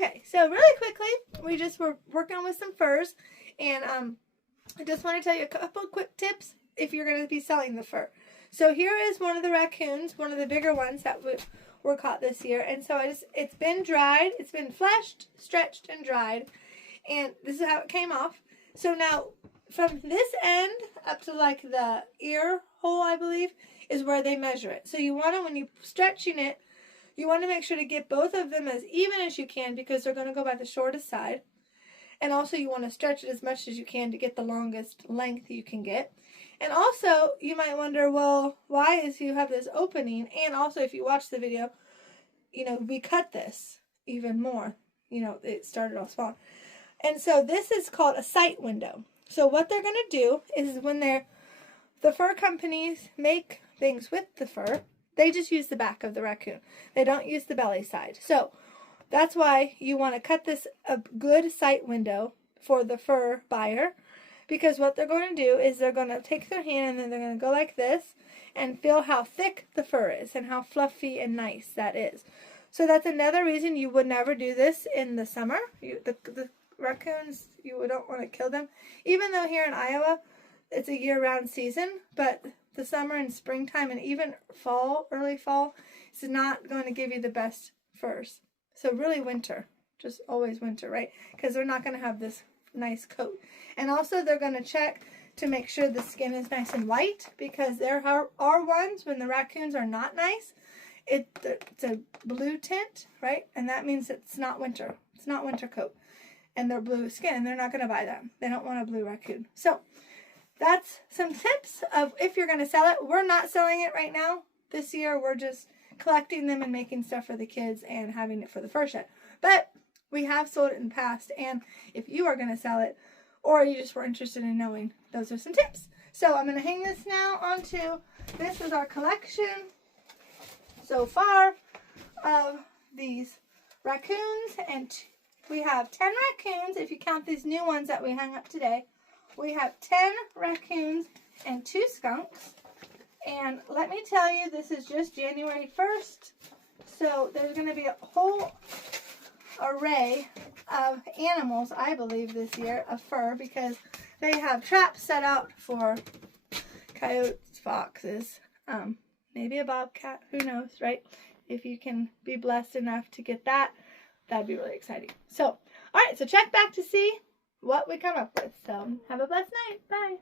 Okay, so really quickly, we just were working with some furs, and I just want to tell you a couple quick tips if you're going to be selling the fur. So here is one of the raccoons, one of the bigger ones that were caught this year, and so it's been dried, it's been fleshed, stretched, and dried, and this is how it came off. So now, from this end up to like the ear hole, I believe, is where they measure it. So you want to, when you're stretching it, you want to make sure to get both of them as even as you can because they're going to go by the shortest side. And also you want to stretch it as much as you can to get the longest length you can get. And also you might wonder, well, why is you have this opening? And also if you watch the video, you know, we cut this even more. You know, it started all small. And so this is called a sight window. So what they're going to do is when the fur companies make things with the fur, they just use the back of the raccoon. They don't use the belly side. So that's why you want to cut this a good sight window for the fur buyer, because what they're going to do is they're going to take their hand and then they're going to go like this and feel how thick the fur is and how fluffy and nice that is. So that's another reason you would never do this in the summer. The raccoons, you don't want to kill them. Even though here in Iowa, it's a year-round season, but the summer and springtime and even fall, early fall, is not going to give you the best furs. So really winter, just always winter, right? Because they're not going to have this nice coat. And also they're going to check to make sure the skin is nice and white, because there are ones when the raccoons are not nice, it's a blue tint, right? And that means it's not winter. It's not winter coat. And they're blue skin, and they're not going to buy them. They don't want a blue raccoon. So that's some tips of if you're going to sell it. We're not selling it right now. This year, we're just collecting them and making stuff for the kids and having it for the Furshed. But we have sold it in the past, and if you are going to sell it or you just were interested in knowing, those are some tips. So I'm going to hang this now onto, this is our collection so far of these raccoons, and we have 10 raccoons if you count these new ones that we hung up today. We have 10 raccoons and 2 skunks. And let me tell you, this is just January 1st. So there's going to be a whole array of animals, I believe, this year of fur, because they have traps set out for coyotes, foxes, maybe a bobcat, who knows, right? If you can be blessed enough to get that, that'd be really exciting. So, all right, so check back to see what we come up with. So have a blessed night. Bye.